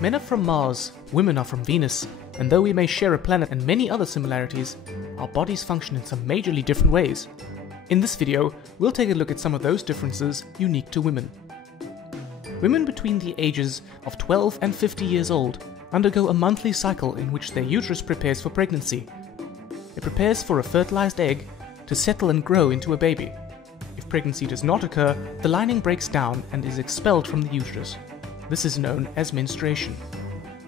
Men are from Mars, women are from Venus, and though we may share a planet and many other similarities, our bodies function in some majorly different ways. In this video, we'll take a look at some of those differences unique to women. Women between the ages of 12 and 50 years old undergo a monthly cycle in which their uterus prepares for pregnancy. It prepares for a fertilized egg to settle and grow into a baby. If pregnancy does not occur, the lining breaks down and is expelled from the uterus. This is known as menstruation.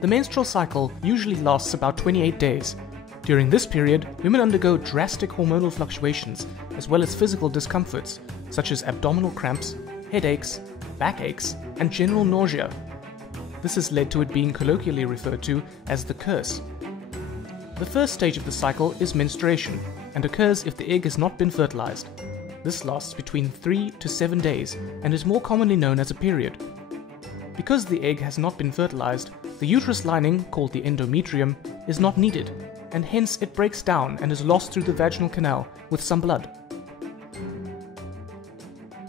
The menstrual cycle usually lasts about 28 days. During this period, women undergo drastic hormonal fluctuations as well as physical discomforts such as abdominal cramps, headaches, backaches, and general nausea. This has led to it being colloquially referred to as the curse. The first stage of the cycle is menstruation and occurs if the egg has not been fertilized. This lasts between 3 to 7 days and is more commonly known as a period. Because the egg has not been fertilized, the uterus lining, called the endometrium, is not needed, and hence it breaks down and is lost through the vaginal canal with some blood.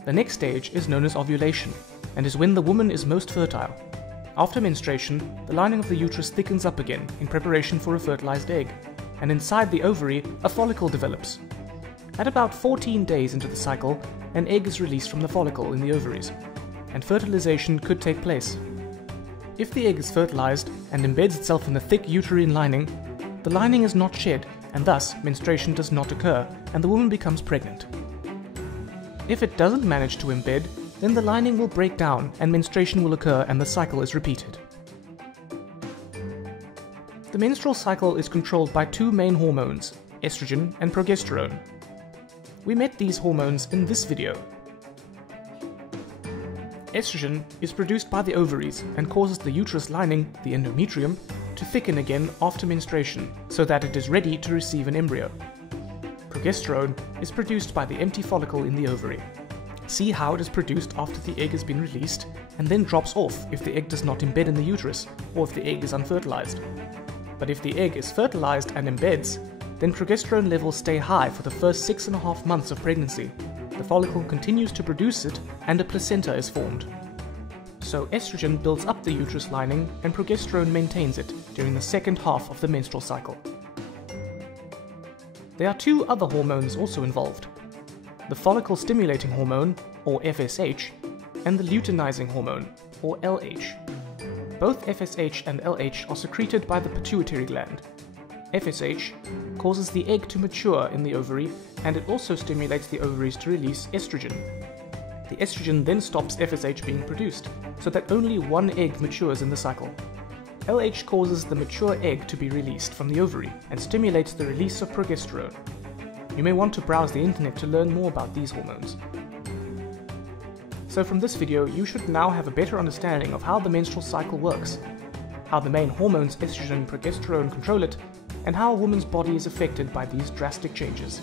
The next stage is known as ovulation and is when the woman is most fertile. After menstruation, the lining of the uterus thickens up again in preparation for a fertilized egg, and inside the ovary, a follicle develops. At about 14 days into the cycle, an egg is released from the follicle in the ovaries, and fertilization could take place. If the egg is fertilized and embeds itself in the thick uterine lining, the lining is not shed, and thus menstruation does not occur, and the woman becomes pregnant. If it doesn't manage to embed, then the lining will break down and menstruation will occur and the cycle is repeated. The menstrual cycle is controlled by two main hormones, estrogen and progesterone. We met these hormones in this video. Estrogen is produced by the ovaries and causes the uterus lining, the endometrium, to thicken again after menstruation so that it is ready to receive an embryo. Progesterone is produced by the empty follicle in the ovary. See how it is produced after the egg has been released and then drops off if the egg does not embed in the uterus or if the egg is unfertilized. But if the egg is fertilized and embeds, then progesterone levels stay high for the first 6.5 months of pregnancy. The follicle continues to produce it and a placenta is formed. So estrogen builds up the uterus lining and progesterone maintains it during the second half of the menstrual cycle. There are two other hormones also involved: the follicle stimulating hormone, or FSH, and the luteinizing hormone, or LH. Both FSH and LH are secreted by the pituitary gland. FSH causes the egg to mature in the ovary, and it also stimulates the ovaries to release estrogen. The estrogen then stops FSH being produced, so that only one egg matures in the cycle. LH causes the mature egg to be released from the ovary and stimulates the release of progesterone. You may want to browse the internet to learn more about these hormones. So from this video, you should now have a better understanding of how the menstrual cycle works, how the main hormones estrogen and progesterone control it, and how a woman's body is affected by these drastic changes.